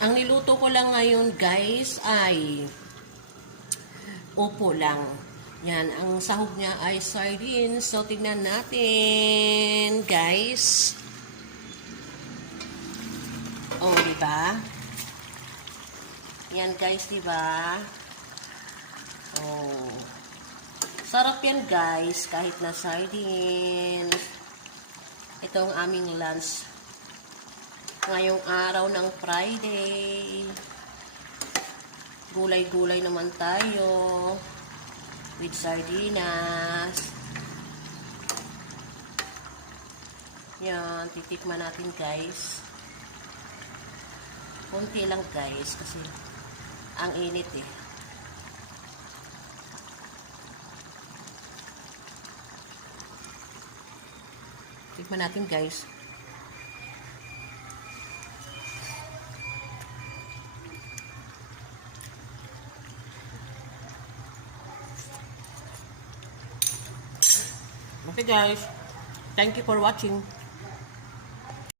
Ang niluto ko lang ngayon guys ay upo lang. Yan, ang sahog niya ay sardines. So, tignan natin, guys. Oh, diba? Yan, guys, diba? Oh. Sarap yan, guys, kahit na sardines. Ito ang aming lunch ngayong araw ng Friday. Gulay-gulay naman tayo with sardinas. Yan, titikman natin guys. Kunti lang guys kasi ang init eh. Tikman natin guys. Okay guys, thank you for watching.